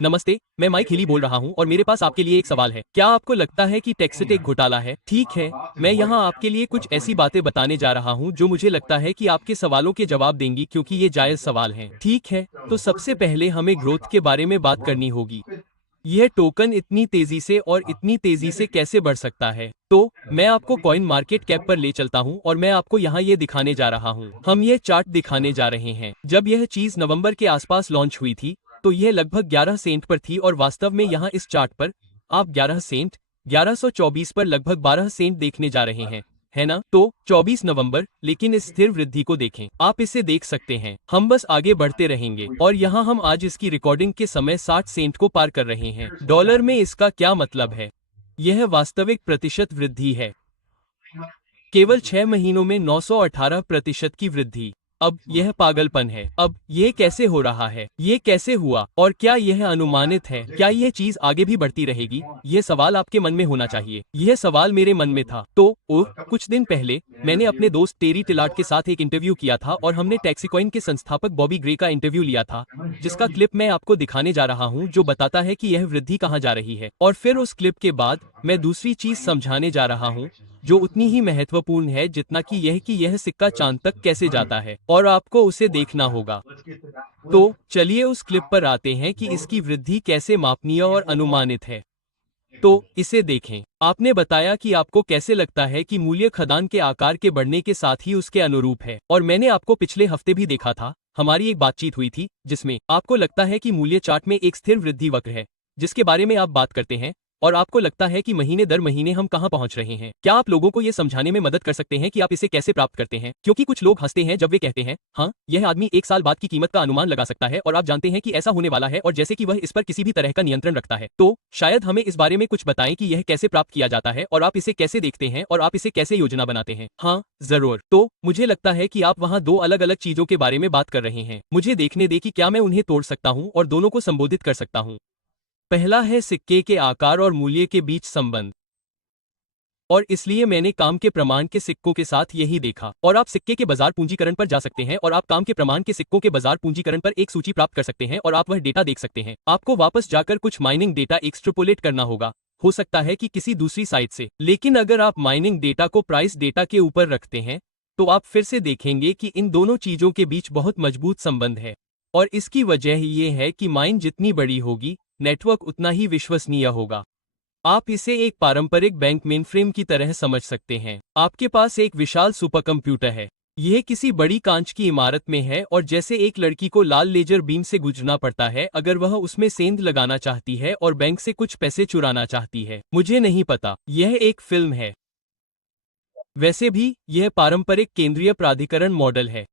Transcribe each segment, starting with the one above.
नमस्ते, मैं माइक हिली बोल रहा हूं और मेरे पास आपके लिए एक सवाल है। क्या आपको लगता है कि टेक्सट एक घोटाला है? ठीक है, मैं यहाँ आपके लिए कुछ ऐसी बातें बताने जा रहा हूँ जो मुझे लगता है कि आपके सवालों के जवाब देंगी क्योंकि ये जायज सवाल हैं। ठीक है, तो सबसे पहले हमें ग्रोथ के बारे में बात करनी होगी। यह टोकन इतनी तेजी से और इतनी तेजी से कैसे बढ़ सकता है? तो मैं आपको कॉइन मार्केट कैप पर ले चलता हूं और मैं आपको यहाँ ये दिखाने जा रहा हूं। हम ये चार्ट दिखाने जा रहे हैं। जब यह चीज नवंबर के आसपास लॉन्च हुई थी तो यह लगभग 11 सेंट पर थी और वास्तव में यहाँ इस चार्ट पर आप 11 सेंट 1124 पर लगभग 12 सेंट देखने जा रहे हैं, है ना? तो 24 नवंबर, लेकिन इस स्थिर वृद्धि को देखें। आप इसे देख सकते हैं। हम बस आगे बढ़ते रहेंगे और यहाँ हम आज इसकी रिकॉर्डिंग के समय 60 सेंट को पार कर रहे हैं। डॉलर में इसका क्या मतलब है? यह वास्तविक प्रतिशत वृद्धि है। केवल 6 महीनों में 918% की वृद्धि। अब यह पागलपन है। अब यह कैसे हो रहा है? ये कैसे हुआ? और क्या यह अनुमानित है? क्या यह चीज आगे भी बढ़ती रहेगी? यह सवाल आपके मन में होना चाहिए। यह सवाल मेरे मन में था। तो कुछ दिन पहले मैंने अपने दोस्त टेरी टिलार्ड के साथ एक इंटरव्यू किया था और हमने टैक्सीकॉइन के संस्थापक बॉबी ग्रे का इंटरव्यू लिया था, जिसका क्लिप मैं आपको दिखाने जा रहा हूं, जो बताता है कि यह वृद्धि कहां जा रही है। और फिर उस क्लिप के बाद मैं दूसरी चीज समझाने जा रहा हूं जो उतनी ही महत्वपूर्ण है जितना कि यह सिक्का चांद तक कैसे जाता है, और आपको उसे देखना होगा। तो चलिए उस क्लिप पर आते हैं कि इसकी वृद्धि कैसे मापनीय और अनुमानित है। तो इसे देखें। आपने बताया कि आपको कैसे लगता है कि मूल्य खदान के आकार के बढ़ने के साथ ही उसके अनुरूप है, और मैंने आपको पिछले हफ्ते भी देखा था। हमारी एक बातचीत हुई थी जिसमें आपको लगता है कि मूल्य चार्ट में एक स्थिर वृद्धि वक्र है जिसके बारे में आप बात करते हैं, और आपको लगता है कि महीने दर महीने हम कहां पहुंच रहे हैं। क्या आप लोगों को यह समझाने में मदद कर सकते हैं कि आप इसे कैसे प्राप्त करते हैं? क्योंकि कुछ लोग हंसते हैं जब वे कहते हैं, हाँ, यह आदमी 1 साल बाद की कीमत का अनुमान लगा सकता है और आप जानते हैं कि ऐसा होने वाला है, और जैसे कि वह इस पर किसी भी तरह का नियंत्रण रखता है। तो शायद हमें इस बारे में कुछ बताएं कि यह कैसे प्राप्त किया जाता है और आप इसे कैसे देखते हैं और आप इसे कैसे योजना बनाते हैं। हाँ, जरूर। तो मुझे लगता है कि आप वहाँ दो अलग अलग चीजों के बारे में बात कर रहे हैं। मुझे देखने दे कि क्या मैं उन्हें तोड़ सकता हूँ और दोनों को संबोधित कर सकता हूँ। पहला है सिक्के के आकार और मूल्य के बीच संबंध, और इसलिए मैंने काम के प्रमाण के सिक्कों के साथ यही देखा। और आप सिक्के के बाजार पूंजीकरण पर जा सकते हैं और आप काम के प्रमाण के सिक्कों के बाजार पूंजीकरण पर एक सूची प्राप्त कर सकते हैं और आप वह डेटा देख सकते हैं। आपको वापस जाकर कुछ माइनिंग डेटा एक्सट्रपोलेट करना होगा, हो सकता है कि किसी दूसरी साइट से। लेकिन अगर आप माइनिंग डेटा को प्राइस डेटा के ऊपर रखते हैं तो आप फिर से देखेंगे कि इन दोनों चीजों के बीच बहुत मजबूत संबंध है, और इसकी वजह ये है कि माइन जितनी बड़ी होगी, नेटवर्क उतना ही विश्वसनीय होगा। आप इसे एक पारंपरिक बैंक मेनफ्रेम की तरह समझ सकते हैं। आपके पास एक विशाल सुपरकंप्यूटर है। यह किसी बड़ी कांच की इमारत में है, और जैसे एक लड़की को लाल लेजर बीम से गुजरना पड़ता है अगर वह उसमें सेंध लगाना चाहती है और बैंक से कुछ पैसे चुराना चाहती है। मुझे नहीं पता, यह एक फिल्म है। वैसे भी यह पारंपरिक केंद्रीय प्राधिकरण मॉडल है।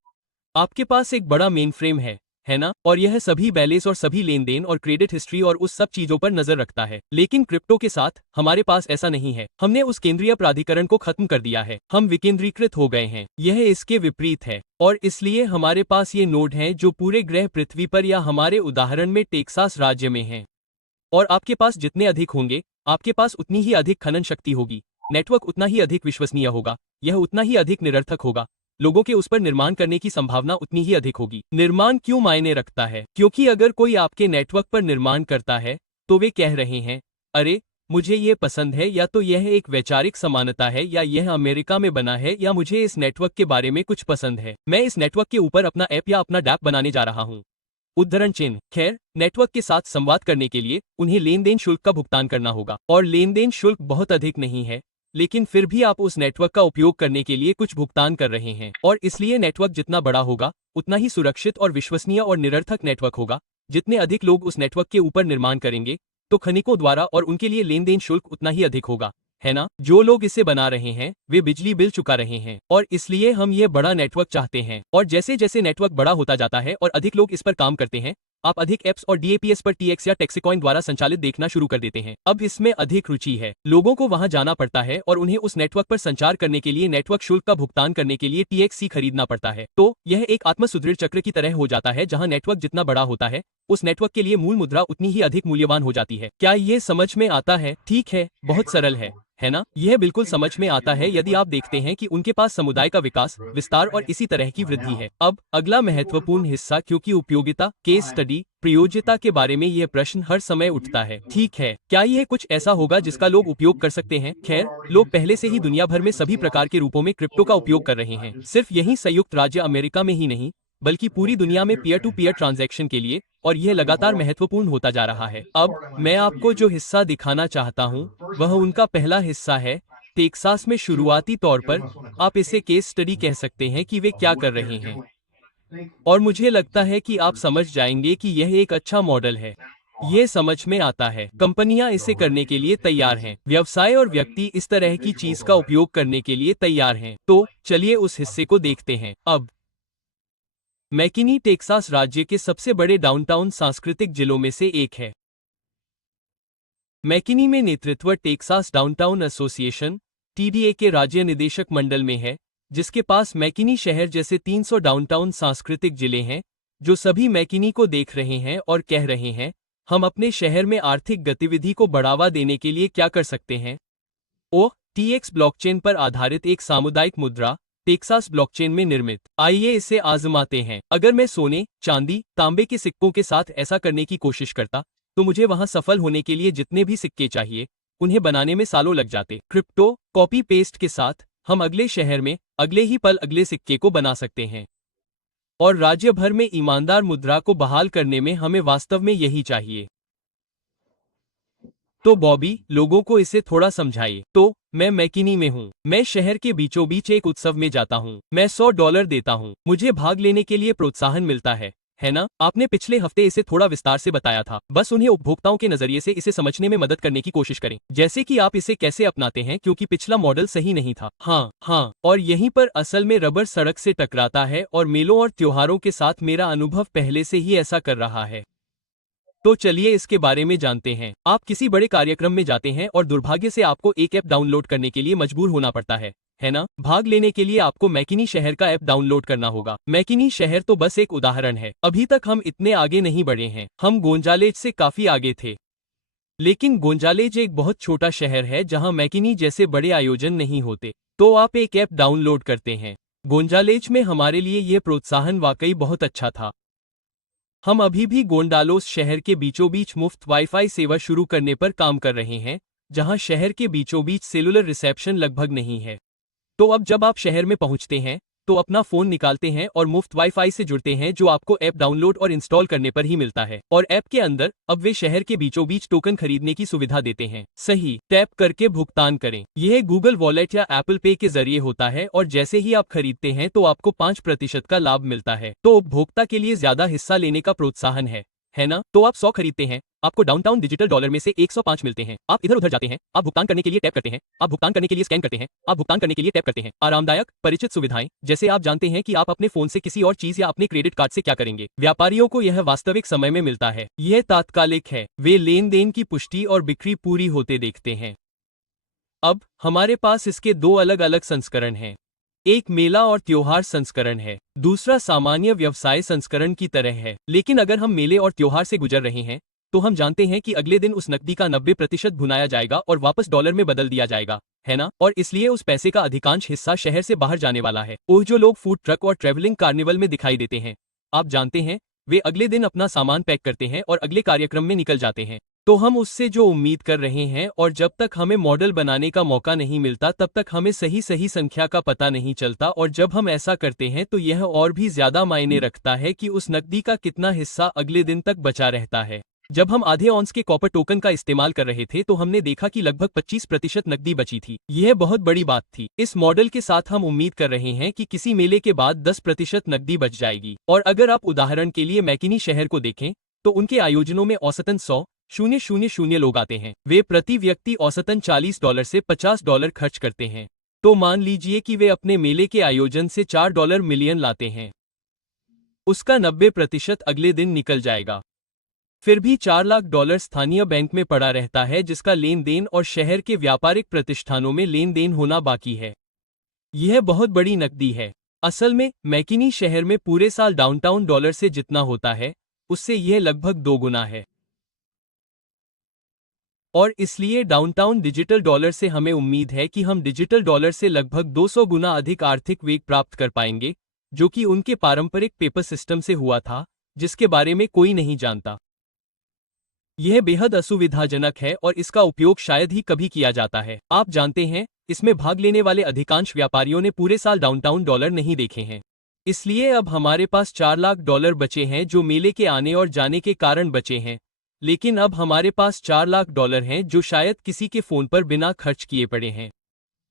आपके पास एक बड़ा मेनफ्रेम है ना? और यह सभी बैलेंस और सभी लेन देन और क्रेडिट हिस्ट्री और उस सब चीजों पर नजर रखता है। लेकिन क्रिप्टो के साथ हमारे पास ऐसा नहीं है। हमने उस केंद्रीय प्राधिकरण को खत्म कर दिया है। हम विकेंद्रीकृत हो गए हैं। यह इसके विपरीत है, और इसलिए हमारे पास ये नोड हैं जो पूरे ग्रह पृथ्वी पर या हमारे उदाहरण में टेक्सास राज्य में हैं। और आपके पास जितने अधिक होंगे, आपके पास उतनी ही अधिक खनन शक्ति होगी। नेटवर्क उतना ही अधिक विश्वसनीय होगा, यह उतना ही अधिक निरर्थक होगा। लोगों के उस पर निर्माण करने की संभावना उतनी ही अधिक होगी। निर्माण क्यों मायने रखता है? क्योंकि अगर कोई आपके नेटवर्क पर निर्माण करता है तो वे कह रहे हैं, अरे मुझे ये पसंद है, या तो यह एक वैचारिक समानता है, या यह अमेरिका में बना है, या मुझे इस नेटवर्क के बारे में कुछ पसंद है। मैं इस नेटवर्क के ऊपर अपना ऐप या अपना डैप बनाने जा रहा हूँ। उद्धरण चिन्ह। खैर, नेटवर्क के साथ संवाद करने के लिए उन्हें लेन देन शुल्क का भुगतान करना होगा, और लेन देन शुल्क बहुत अधिक नहीं है, लेकिन फिर भी आप उस नेटवर्क का उपयोग करने के लिए कुछ भुगतान कर रहे हैं। और इसलिए नेटवर्क जितना बड़ा होगा उतना ही सुरक्षित और विश्वसनीय और निरर्थक नेटवर्क होगा। जितने अधिक लोग उस नेटवर्क के ऊपर निर्माण करेंगे तो खनिकों द्वारा और उनके लिए लेन देन शुल्क उतना ही अधिक होगा, है ना? जो लोग इसे बना रहे हैं वे बिजली बिल चुका रहे हैं, और इसलिए हम ये बड़ा नेटवर्क चाहते हैं। और जैसे जैसे नेटवर्क बड़ा होता जाता है और अधिक लोग इस पर काम करते हैं, आप अधिक एप्स और डीएपीएस पर टीएक्स या टैक्सीकॉइन द्वारा संचालित देखना शुरू कर देते हैं। अब इसमें अधिक रुचि है। लोगों को वहां जाना पड़ता है और उन्हें उस नेटवर्क पर संचार करने के लिए नेटवर्क शुल्क का भुगतान करने के लिए टीएक्सी खरीदना पड़ता है। तो यह एक आत्मसुदृढ़ चक्र की तरह हो जाता है, जहां नेटवर्क जितना बड़ा होता है उस नेटवर्क के लिए मूल मुद्रा उतनी ही अधिक मूल्यवान हो जाती है। क्या ये समझ में आता है? ठीक है, बहुत सरल है है ना? यह बिल्कुल समझ में आता है यदि आप देखते हैं कि उनके पास समुदाय का विकास, विस्तार और इसी तरह की वृद्धि है। अब अगला महत्वपूर्ण हिस्सा, क्योंकि उपयोगिता, केस स्टडी, प्रयोज्यता के बारे में यह प्रश्न हर समय उठता है। ठीक है, क्या यह कुछ ऐसा होगा जिसका लोग उपयोग कर सकते हैं? खैर, लोग पहले से ही दुनिया भर में सभी प्रकार के रूपों में क्रिप्टो का उपयोग कर रहे हैं। सिर्फ यही संयुक्त राज्य अमेरिका में ही नहीं, बल्कि पूरी दुनिया में पीयर टू पीयर ट्रांजैक्शन के लिए, और यह लगातार महत्वपूर्ण होता जा रहा है। अब मैं आपको जो हिस्सा दिखाना चाहता हूँ वह उनका पहला हिस्सा है। टेक्सास में शुरुआती तौर पर आप इसे केस स्टडी कह सकते हैं कि वे क्या कर रहे हैं, और मुझे लगता है कि आप समझ जाएंगे कि यह एक अच्छा मॉडल है। ये समझ में आता है, कंपनियां इसे करने के लिए तैयार हैं, व्यवसाय और व्यक्ति इस तरह की चीज का उपयोग करने के लिए तैयार हैं। तो चलिए उस हिस्से को देखते हैं। अब मैकिनी टेक्सास राज्य के सबसे बड़े डाउनटाउन सांस्कृतिक जिलों में से एक है। मैकिनी में नेतृत्व टेक्सास डाउनटाउन एसोसिएशन (TDA) के राज्य निदेशक मंडल में है, जिसके पास मैकिनी शहर जैसे 300 डाउनटाउन सांस्कृतिक जिले हैं, जो सभी मैकिनी को देख रहे हैं और कह रहे हैं, हम अपने शहर में आर्थिक गतिविधि को बढ़ावा देने के लिए क्या कर सकते हैं। TX ब्लॉकचेन पर आधारित एक सामुदायिक मुद्रा, टेक्सास ब्लॉकचेन में निर्मित। आइए इसे आजमाते हैं। अगर मैं सोने, चांदी, तांबे के सिक्कों के साथ ऐसा करने की कोशिश करता, तो मुझे वहां सफल होने के लिए जितने भी सिक्के चाहिए, उन्हें बनाने में सालों लग जाते। क्रिप्टो कॉपी पेस्ट के साथ हम अगले शहर में अगले ही पल अगले सिक्के को बना सकते हैं, और राज्य भर में ईमानदार मुद्रा को बहाल करने में हमें वास्तव में यही चाहिए। तो बॉबी, लोगों को इसे थोड़ा समझाइए। तो मैं मैकिनी में हूँ। मैं शहर के बीचों बीच एक उत्सव में जाता हूँ। मैं $100 देता हूँ। मुझे भाग लेने के लिए प्रोत्साहन मिलता है ना? आपने पिछले हफ्ते इसे थोड़ा विस्तार से बताया था। बस उन्हें उपभोक्ताओं के नजरिए से इसे समझने में मदद करने की कोशिश करें, जैसे कि आप इसे कैसे अपनाते हैं, क्योंकि पिछला मॉडल सही नहीं था। हाँ, और यहीं पर असल में रबर सड़क से टकराता है, और मेलों और त्योहारों के साथ मेरा अनुभव पहले से ही ऐसा कर रहा है। तो चलिए इसके बारे में जानते हैं। आप किसी बड़े कार्यक्रम में जाते हैं और दुर्भाग्य से आपको एक ऐप डाउनलोड करने के लिए मजबूर होना पड़ता है ना? भाग लेने के लिए आपको मैकिनी शहर का ऐप डाउनलोड करना होगा। मैकिनी शहर तो बस एक उदाहरण है। अभी तक हम इतने आगे नहीं बढ़े हैं। हम गोंजालेज से काफी आगे थे, लेकिन गोंजालेज एक बहुत छोटा शहर है जहां मैकिनी जैसे बड़े आयोजन नहीं होते। तो आप एक ऐप डाउनलोड करते हैं। गोंजालेज में हमारे लिए यह प्रोत्साहन वाकई बहुत अच्छा था। हम अभी भी गोंडालोस शहर के बीचों बीच मुफ्त वाईफाई सेवा शुरू करने पर काम कर रहे हैं, जहां शहर के बीचों बीच सेलुलर रिसेप्शन लगभग नहीं है। तो अब जब आप शहर में पहुंचते हैं, तो अपना फोन निकालते हैं और मुफ्त वाईफाई से जुड़ते हैं, जो आपको ऐप डाउनलोड और इंस्टॉल करने पर ही मिलता है। और ऐप के अंदर अब वे शहर के बीचों बीच टोकन खरीदने की सुविधा देते हैं। सही, टैप करके भुगतान करें। यह गूगल वॉलेट या एप्पल पे के जरिए होता है, और जैसे ही आप खरीदते हैं तो आपको 5% का लाभ मिलता है। तो उपभोक्ता के लिए ज्यादा हिस्सा लेने का प्रोत्साहन है ना? तो आप 100 खरीदते हैं, आपको डाउनटाउन डिजिटल डॉलर में से 105 मिलते हैं। आप इधर उधर जाते हैं, आप भुगतान करने के लिए टैप करते हैं, आप भुगतान करने के लिए स्कैन करते हैं, आप भुगतान करने के लिए टैप करते हैं। आरामदायक, परिचित सुविधाएं, जैसे आप जानते हैं कि आप अपने फोन से किसी और चीज या अपने क्रेडिट कार्ड से क्या करेंगे। व्यापारियों को यह वास्तविक समय में मिलता है। यह तात्कालिक है। वे लेन देन की पुष्टि और बिक्री पूरी होते देखते हैं। अब हमारे पास इसके दो अलग अलग संस्करण हैं। एक मेला और त्योहार संस्करण है, दूसरा सामान्य व्यवसाय संस्करण की तरह है। लेकिन अगर हम मेले और त्योहार से गुजर रहे हैं, तो हम जानते हैं कि अगले दिन उस नकदी का 90% भुनाया जाएगा और वापस डॉलर में बदल दिया जाएगा, है ना? और इसलिए उस पैसे का अधिकांश हिस्सा शहर से बाहर जाने वाला है। ओह, जो लोग फूड ट्रक और ट्रेवलिंग कार्निवल में दिखाई देते हैं, आप जानते हैं, वे अगले दिन अपना सामान पैक करते हैं और अगले कार्यक्रम में निकल जाते हैं। तो हम उससे जो उम्मीद कर रहे हैं, और जब तक हमें मॉडल बनाने का मौका नहीं मिलता तब तक हमें सही संख्या का पता नहीं चलता, और जब हम ऐसा करते हैं तो यह और भी ज्यादा मायने रखता है कि उस नकदी का कितना हिस्सा अगले दिन तक बचा रहता है। जब हम आधे ऑन्स के कॉपर टोकन का इस्तेमाल कर रहे थे, तो हमने देखा कि लगभग 25% नकदी बची थी। यह बहुत बड़ी बात थी। इस मॉडल के साथ हम उम्मीद कर रहे हैं कि किसी मेले के बाद 10% नकदी बच जाएगी। और अगर आप उदाहरण के लिए मैकिनी शहर को देखें, तो उनके आयोजनों में औसतन 100,000 लोग आते हैं। वे प्रति व्यक्ति औसतन $40 से $50 खर्च करते हैं। तो मान लीजिए कि वे अपने मेले के आयोजन से $4 मिलियन लाते हैं। उसका 90% अगले दिन निकल जाएगा। फिर भी $4 लाख स्थानीय बैंक में पड़ा रहता है, जिसका लेन देन और शहर के व्यापारिक प्रतिष्ठानों में लेन देन होना बाकी है। यह बहुत बड़ी नकदी है। असल में मैकिनी शहर में पूरे साल डाउनटाउन डॉलर से जितना होता है, उससे यह लगभग 2 गुना है। और इसलिए डाउनटाउन डिजिटल डॉलर से हमें उम्मीद है कि हम डिजिटल डॉलर से लगभग 200 गुना अधिक आर्थिक वेग प्राप्त कर पाएंगे, जो कि उनके पारंपरिक पेपर सिस्टम से हुआ था, जिसके बारे में कोई नहीं जानता। यह बेहद असुविधाजनक है और इसका उपयोग शायद ही कभी किया जाता है। आप जानते हैं, इसमें भाग लेने वाले अधिकांश व्यापारियों ने पूरे साल डाउनटाउन डॉलर नहीं देखे हैं। इसलिए अब हमारे पास 4 लाख डॉलर बचे हैं जो मेले के आने और जाने के कारण बचे हैं। लेकिन अब हमारे पास 4 लाख डॉलर हैं जो शायद किसी के फोन पर बिना खर्च किए पड़े हैं।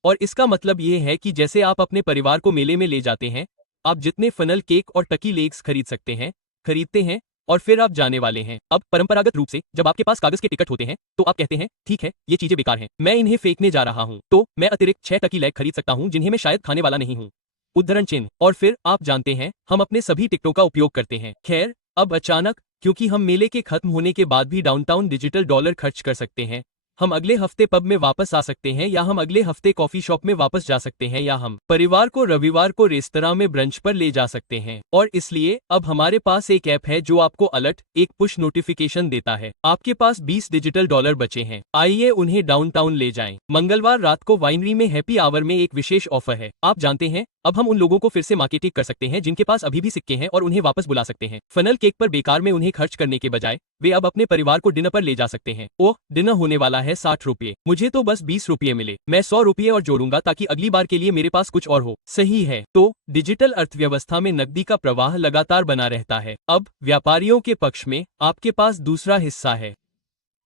और इसका मतलब यह है कि जैसे आप अपने परिवार को मेले में ले जाते हैं, आप जितने फनल केक और टकी लेग्स खरीदते हैं और फिर आप जाने वाले हैं। अब परंपरागत रूप से जब आपके पास कागज के टिकट होते हैं तो आप कहते हैं, ठीक है, ये चीजें बेकार हैं, मैं इन्हें फेंकने जा रहा हूं, तो मैं अतिरिक्त 6 टकी लेग खरीद सकता हूं जिन्हें मैं शायद खाने वाला नहीं हूं। उद्धरण चिन्ह। और फिर आप जानते हैं, हम अपने सभी टिकटों का उपयोग करते हैं। खैर, अब अचानक, क्योंकि हम मेले के खत्म होने के बाद भी डाउनटाउन डिजिटल डॉलर खर्च कर सकते हैं, हम अगले हफ्ते पब में वापस आ सकते हैं, या हम अगले हफ्ते कॉफी शॉप में वापस जा सकते हैं, या हम परिवार को रविवार को रेस्तरां में ब्रंच पर ले जा सकते हैं। और इसलिए अब हमारे पास एक ऐप है जो आपको अलर्ट, एक पुश नोटिफिकेशन देता है। आपके पास 20 डिजिटल डॉलर बचे हैं, आइए उन्हें डाउनटाउन ले जाएं। मंगलवार रात को वाइनरी में हैप्पी आवर में एक विशेष ऑफर है। आप जानते हैं, अब हम उन लोगों को फिर से मार्केटिंग कर सकते हैं जिनके पास अभी भी सिक्के हैं और उन्हें वापस बुला सकते हैं। फनल केक पर बेकार में उन्हें खर्च करने के बजाय वे अब अपने परिवार को डिनर पर ले जा सकते हैं। ओह, डिनर होने वाला है 60 रुपये, मुझे तो बस 20 रुपये मिले, मैं 100 रुपये और जोड़ूंगा ताकि अगली बार के लिए मेरे पास कुछ और हो। सही है। तो डिजिटल अर्थव्यवस्था में नकदी का प्रवाह लगातार बना रहता है। अब व्यापारियों के पक्ष में आपके पास दूसरा हिस्सा है।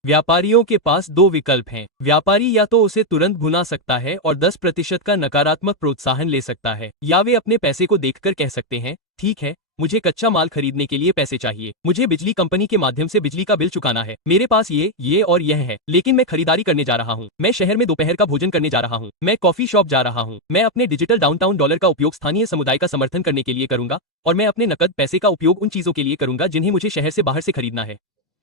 व्यापारियों के पास 2 विकल्प हैं। व्यापारी या तो उसे तुरंत भुना सकता है और 10% का नकारात्मक प्रोत्साहन ले सकता है, या वे अपने पैसे को देखकर कह सकते हैं, ठीक है, मुझे कच्चा माल खरीदने के लिए पैसे चाहिए, मुझे बिजली कंपनी के माध्यम से बिजली का बिल चुकाना है, मेरे पास ये और यह है, लेकिन मैं खरीदारी करने जा रहा हूँ, मैं शहर में दोपहर का भोजन करने जा रहा हूँ, मैं कॉफी शॉप जा रहा हूँ, मैं अपने डिजिटल डाउनटाउन डॉलर का उपयोग स्थानीय समुदाय का समर्थन करने के लिए करूंगा, और मैं अपने नकद पैसे का उपयोग उन चीजों के लिए करूंगा जिन्हें मुझे शहर से बाहर से खरीदना है।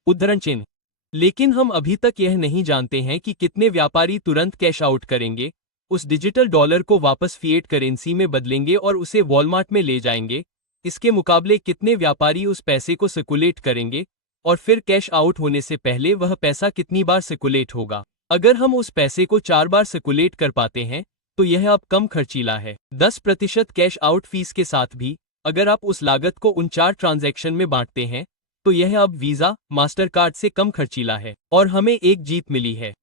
उद्धरण चिन्ह। लेकिन हम अभी तक यह नहीं जानते हैं कि कितने व्यापारी तुरंत कैश आउट करेंगे, उस डिजिटल डॉलर को वापस फिएट करेंसी में बदलेंगे और उसे वॉलमार्ट में ले जाएंगे। इसके मुकाबले कितने व्यापारी उस पैसे को सर्कुलेट करेंगे, और फिर कैश आउट होने से पहले वह पैसा कितनी बार सर्कुलेट होगा। अगर हम उस पैसे को 4 बार सर्कुलेट कर पाते हैं तो यह अब कम खर्चीला है। 10% कैश आउट फीस के साथ भी अगर आप उस लागत को उन 4 ट्रांजैक्शन में बांटते हैं तो यह अब वीजा, मास्टर कार्ड से कम खर्चीला है, और हमें एक जीत मिली है।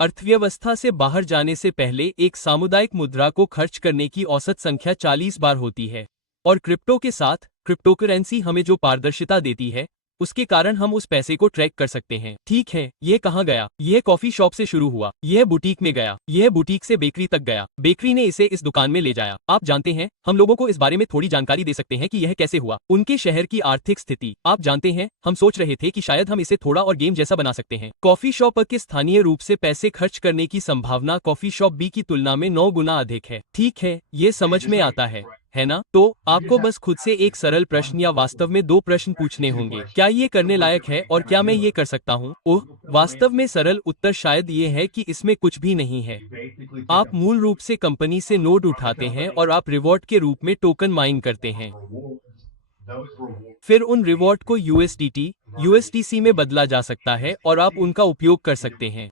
अर्थव्यवस्था से बाहर जाने से पहले एक सामुदायिक मुद्रा को खर्च करने की औसत संख्या 40 बार होती है, और क्रिप्टो के साथ क्रिप्टोकरेंसी हमें जो पारदर्शिता देती है, उसके कारण हम उस पैसे को ट्रैक कर सकते हैं। ठीक है, यह कहाँ गया? यह कॉफी शॉप से शुरू हुआ, यह बुटीक में गया, यह बुटीक से बेकरी तक गया, बेकरी ने इसे इस दुकान में ले जाया। आप जानते हैं, हम लोगों को इस बारे में थोड़ी जानकारी दे सकते हैं कि यह कैसे हुआ। उनके शहर की आर्थिक स्थिति। आप जानते हैं, हम सोच रहे थे कि शायद हम इसे थोड़ा और गेम जैसा बना सकते हैं। कॉफी शॉप के स्थानीय रूप से पैसे खर्च करने की संभावना कॉफी शॉप बी की तुलना में 9 गुना अधिक है। ठीक है, ये समझ में आता है ना? तो आपको बस खुद से एक सरल प्रश्न या वास्तव में 2 प्रश्न पूछने होंगे। क्या ये करने लायक है और क्या मैं ये कर सकता हूँ? ओह, वास्तव में सरल उत्तर शायद ये है कि इसमें कुछ भी नहीं है। आप मूल रूप से कंपनी से नोड उठाते हैं और आप रिवॉर्ड के रूप में टोकन माइन करते हैं। फिर उन रिवॉर्ड को USDC में बदला जा सकता है और आप उनका उपयोग कर सकते हैं।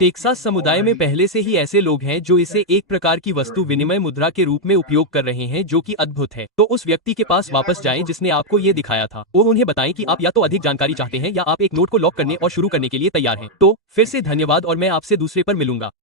टेक्सास समुदाय में पहले से ही ऐसे लोग हैं जो इसे एक प्रकार की वस्तु विनिमय मुद्रा के रूप में उपयोग कर रहे हैं, जो कि अद्भुत है। तो उस व्यक्ति के पास वापस जाएं जिसने आपको ये दिखाया था, वो उन्हें बताएं कि आप या तो अधिक जानकारी चाहते हैं या आप एक नोट को लॉक करने और शुरू करने के लिए तैयार हैं। तो फिर से धन्यवाद और मैं आपसे दूसरे पर मिलूंगा।